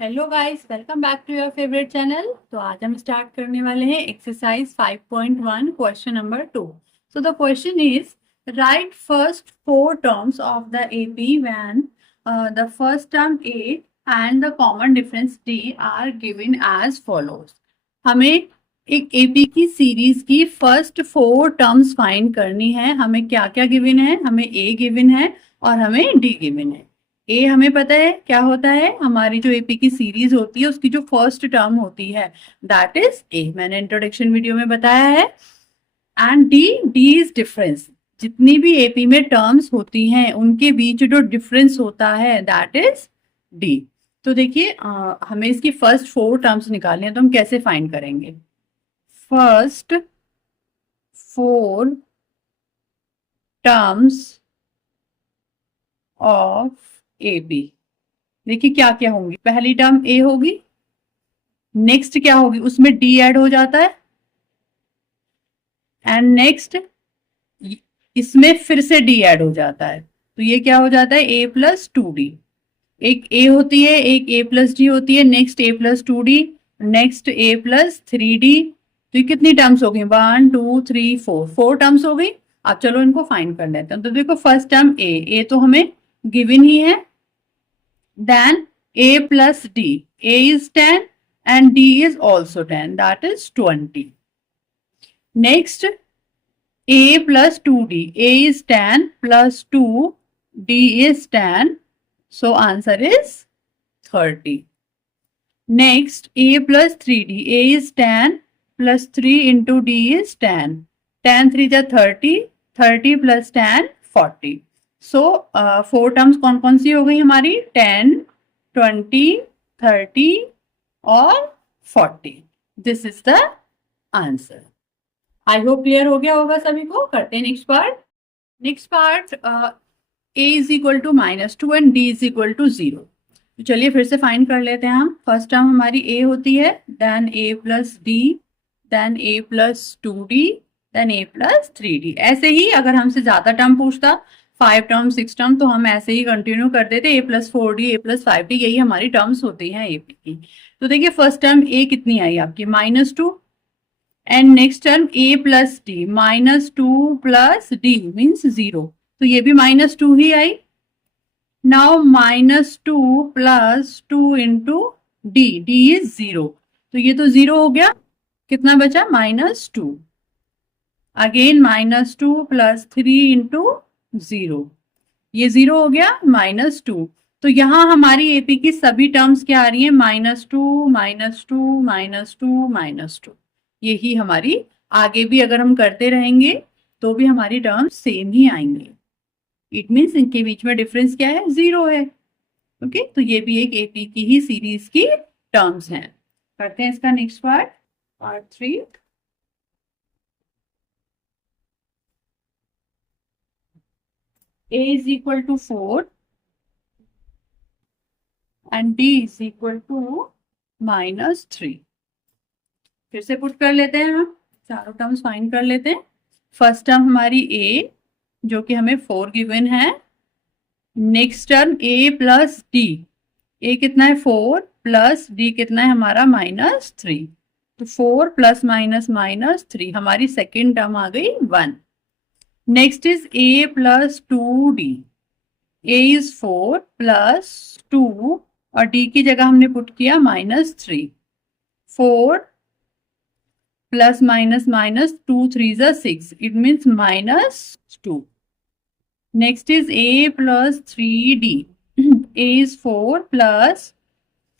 Hello guys, welcome back to your favourite channel. तो आज हम स्टार्ट करने वाले हैं exercise 5.1 question number 2। So the question is write first four terms of the AP when the first term a and the common difference d are given as follows. हमें एक AP की series की first four terms find करनी है। हमें क्या क्या given है? हमें ए गिवन है और हमें डी गिवन है। ए हमें पता है क्या होता है, हमारी जो एपी की सीरीज होती है उसकी जो फर्स्ट टर्म होती है दैट इज ए, मैंने इंट्रोडक्शन वीडियो में बताया है। And D, d is difference. जितनी भी एपी में टर्म्स होती हैं उनके बीच जो डिफरेंस होता है दैट इज डी। तो देखिए हमें इसकी फर्स्ट फोर टर्म्स निकालनी है, तो हम कैसे फाइंड करेंगे? First four terms of a b. देखिए क्या क्या होंगी। पहली टर्म ए होगी, नेक्स्ट क्या होगी, उसमें डी ऐड हो जाता है, एंड नेक्स्ट इसमें फिर से डी ऐड हो जाता है। तो ये क्या हो जाता है? ए प्लस टू डी। एक ए होती है, एक ए प्लस डी होती है, नेक्स्ट ए प्लस टू डी, नेक्स्ट ए प्लस थ्री डी। तो ये कितनी टर्म्स हो गई? 1 2 3 4, फोर टर्म्स हो गई। अब चलो इनको फाइंड कर लेते हैं। तो देखो फर्स्ट टर्म ए तो हमें गिवन ही है। Then a plus d, a is 10 and d is also 10, that is 20. Next a plus 2d, a is 10 plus 2, d is 10, so answer is 30. Next a plus 3d, a is 10 plus 3 into d is 10, 10 3 जा 30, 30 plus 10 40. So four terms कौन कौन सी हो गई हमारी? 10 20 30 और 40। This is the answer. I hope clear हो गया होगा सभी को। करते हैं next part. Next part, a is equal to -2 and d is equal to 0। तो चलिए फिर से फाइंड कर लेते हैं हम। फर्स्ट टर्म हमारी ए होती है, देन ए प्लस डी, देन ए प्लस टू डी, देन ए प्लस थ्री डी। ऐसे ही अगर हमसे ज्यादा टर्म पूछता, 5 टर्म 6 टर्म, तो हम ऐसे ही कंटिन्यू कर देते, ए प्लस 4d, ए प्लस 5d, यही हमारी टर्म्स होती हैं एपी की। तो देखिए फर्स्ट टर्म ए कितनी आई आपकी? -2, and next term a plus d, -2 plus d means 0, तो ये भी -2 ही आई। Now -2 plus 2 into d, d is 0, तो ये तो 0 हो गया। कितना बचा? -2। अगेन -2 प्लस 3 इंटू 0, ये 0 हो गया, -2। तो यहां हमारी एपी की सभी टर्म्स क्या आ रही है? -2 -2 -2 -2। यही हमारी आगे भी अगर हम करते रहेंगे तो भी हमारी टर्म्स सेम ही आएंगे। इट मीन्स इनके बीच में डिफरेंस क्या है? 0 है। ओके, तो ये भी एक एपी की ही सीरीज की टर्म्स हैं। करते हैं इसका next part, part 3। A is equal to 4 and D is equal to -3। फिर से पुट कर लेते हैं, हम चारों टर्म्स फाइंड कर लेते हैं। फर्स्ट टर्म हमारी A जो कि हमें 4 गिवन है। Next term A plus D, A कितना है? 4 प्लस D कितना है हमारा? -3। तो 4 प्लस माइनस -3, हमारी सेकेंड टर्म आ गई 1। Next is a plus 2d, a is 4 plus 2 और d की जगह हमने पुट किया -3। 4 प्लस -2 3 जा 6, it means -2। Next is a plus 3d, a is 4 plus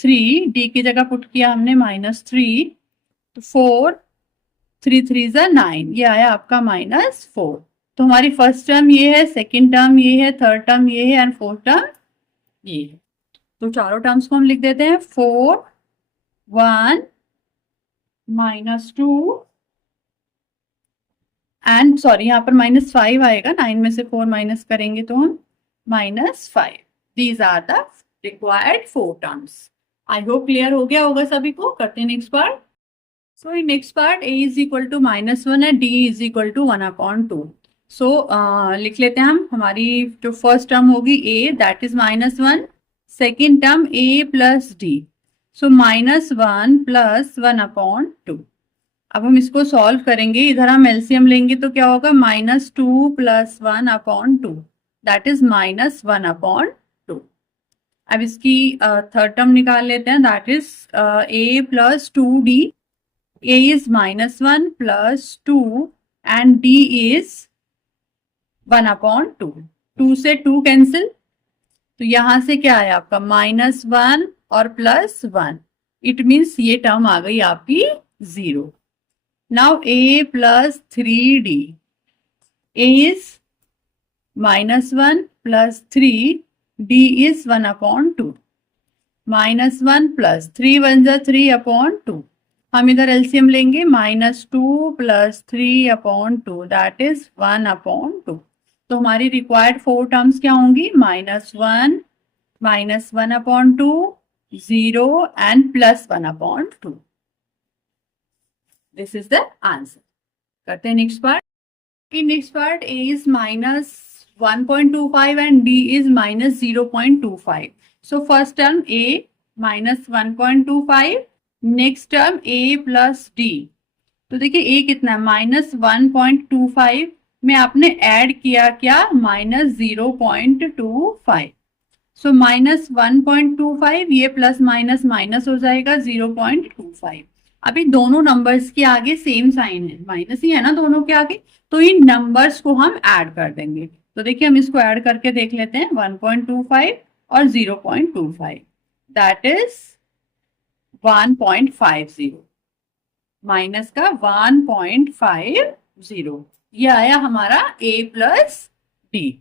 3, d की जगह पुट किया हमने -3, तो 4 3 3 जा 9, ये आया आपका -4। तो हमारी फर्स्ट टर्म ये है, सेकेंड टर्म ये है, थर्ड टर्म ये है एंड फोर्थ टर्म ये है। तो चारों टर्म्स को हम लिख देते हैं। 4 1 -2 एंड सॉरी यहाँ पर -5 आएगा, 9 में से 4 माइनस करेंगे तो हम -5। These are the required 4 terms. I hope clear हो गया होगा सभी को। करते हैं next part. So in next part a is equal to -1 and d is equal to 1/2। So लिख लेते हैं हम। हमारी जो फर्स्ट टर्म होगी a, that is -1। Second term a plus d, so -1 + 1/2। अब हम इसको सॉल्व करेंगे, इधर हम एलसीएम लेंगे तो क्या होगा, -2 + 1/2, दैट इज -1/2। अब इसकी थर्ड टर्म निकाल लेते हैं, that is a + 2d। a is -1 + 2 and d is 1/2। 2 से 2 कैंसिल, तो यहां से क्या आया आपका -1 और +1, इट मीन्स ये टर्म आ गई आपकी 0। Now a + 3d, a is -1 + 3, d is 1/2। -1 + 3 1 जा 3/2। हम इधर एलसीएम लेंगे, -2 + 3/2, दैट इज 1/2। तो हमारी रिक्वायर्ड 4 टर्म्स क्या होंगी, -1 -1/2, 0 and +1/2। This is the answer. करते हैं next part. In next part, a is -1.25 and d is -0.25. So first term a -1.25, next term a plus d। तो देखिए a कितना है, -1.25 में आपने ऐड किया क्या, -0.25। सो -1.25, ये प्लस माइनस माइनस हो जाएगा 0.25। अभी दोनों नंबर्स के आगे सेम साइन है, माइनस ही है ना दोनों के आगे, तो इन नंबर्स को हम ऐड कर देंगे। तो देखिए हम इसको ऐड करके देख लेते हैं, 1.25 और 0.25, दैट इज 1.50, माइनस का 1.50, ये आया हमारा a + d।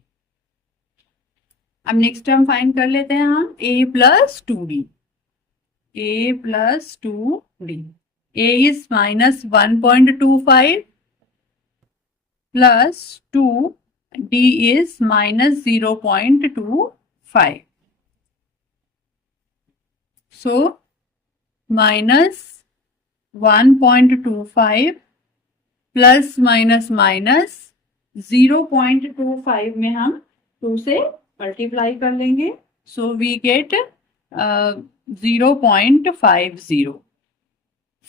अब नेक्स्ट टर्म फाइंड कर लेते हैं हम, a + 2d। a + 2d, a is -1.25 + 2, d is -0.25। So -1.25 plus minus minus 0.25 में हम 2 से मल्टीप्लाई कर लेंगे, सो वी गेट 0.50।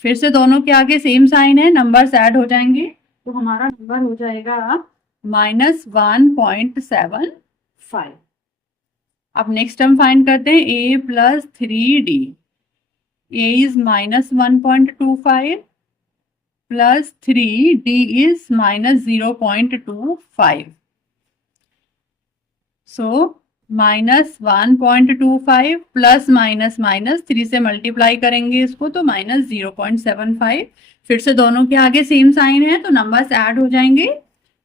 फिर से दोनों के आगे सेम साइन है, नंबर्स ऐड हो जाएंगे, तो हमारा नंबर हो जाएगा -1.75। अब नेक्स्ट टर्म फाइंड करते हैं, a + 3d। a is -1.25 + 3, d is -0.25। So -1.25 plus minus minus 3 से मल्टीप्लाई करेंगे इसको, तो -0.75। फिर से दोनों के आगे सेम साइन है, तो नंबर्स ऐड हो जाएंगे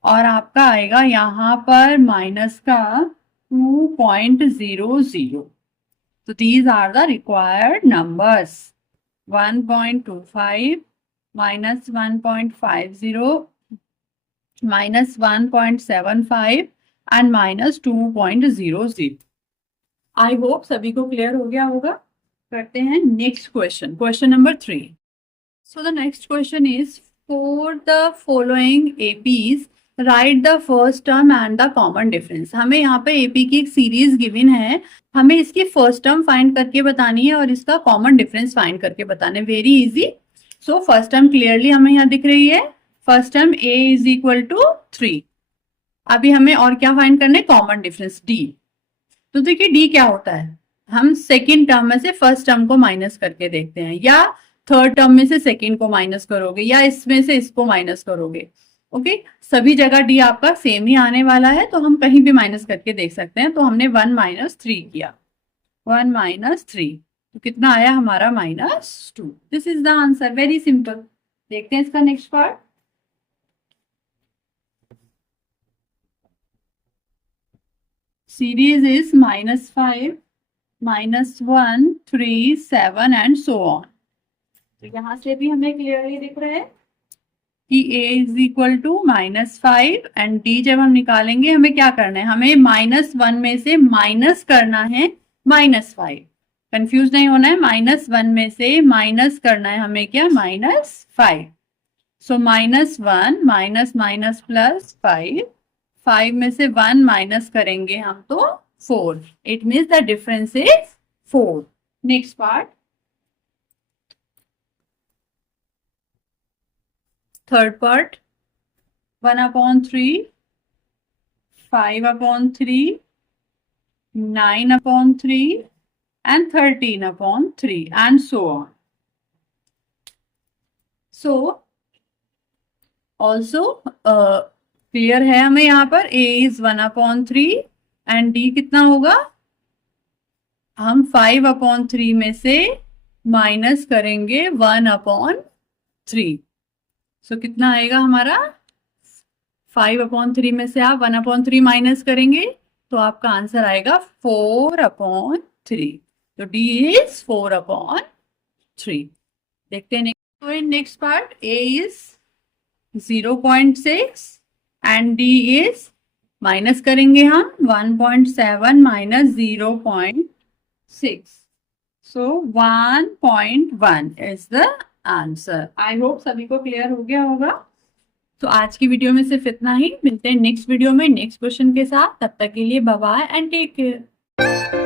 और आपका आएगा यहाँ पर माइनस का 2.00। तो these are the required numbers, 1.25 -1.50 -1.75 and -2.00। I hope सभी को क्लियर हो गया होगा। करते हैं next question, question number 3। So the next question is, for the following APs write the first term and the common difference. हमें यहाँ पे एपी की एक सीरीज गिवन है, हमें इसकी फर्स्ट टर्म फाइंड करके बतानी है और इसका कॉमन डिफरेंस फाइंड करके बताना है, very easy. So first term clearly हमें यहाँ दिख रही है, first term a is equal to 3। अभी हमें और क्या फाइंड करना है, कॉमन डिफरेंस d। तो देखिए d क्या होता है, हम सेकेंड टर्म में से फर्स्ट टर्म को माइनस करके देखते हैं, या थर्ड टर्म में से सेकेंड को माइनस करोगे, या इसमें से इसको माइनस करोगे। ओके, सभी जगह d आपका सेम ही आने वाला है, तो हम कहीं भी माइनस करके देख सकते हैं। तो हमने 1 - 3 किया, 1 - 3, तो कितना आया हमारा -2। This is the answer, very simple. देखते हैं इसका next part. Series is -5 -1 3 7 and so on. तो यहां से भी हमें क्लियरली दिख रहा है कि a is equal to -5 and d जब हम निकालेंगे हमें क्या करना है, हमें -1 में से माइनस करना है -5। कंफ्यूज नहीं होना है, -1 में से माइनस करना है हमें क्या, -5। सो -1 माइनस माइनस प्लस 5, 5 में से 1 माइनस करेंगे हम तो 4, it means the difference is 4। Next part, third part 1/3, 5/3, 9/3 and 13/3 and so on. So also clear है हमें यहाँ पर a is 1/3 एंड d कितना होगा, हम 5/3 में से माइनस करेंगे 1/3. सो कितना आएगा हमारा, 5/3 में से आप 1/3 माइनस करेंगे तो आपका आंसर आएगा 4/3. तो d इज 4/3. देखते हैं next part. a is 0.6 and d is, minus करेंगे हम 1.7 minus 0.6. So 1.1 is the answer. I hope सभी को क्लियर हो गया होगा. तो आज की वीडियो में सिर्फ इतना ही. मिलते हैं नेक्स्ट वीडियो में नेक्स्ट क्वेश्चन के साथ. तब तक के लिए bye bye and take care.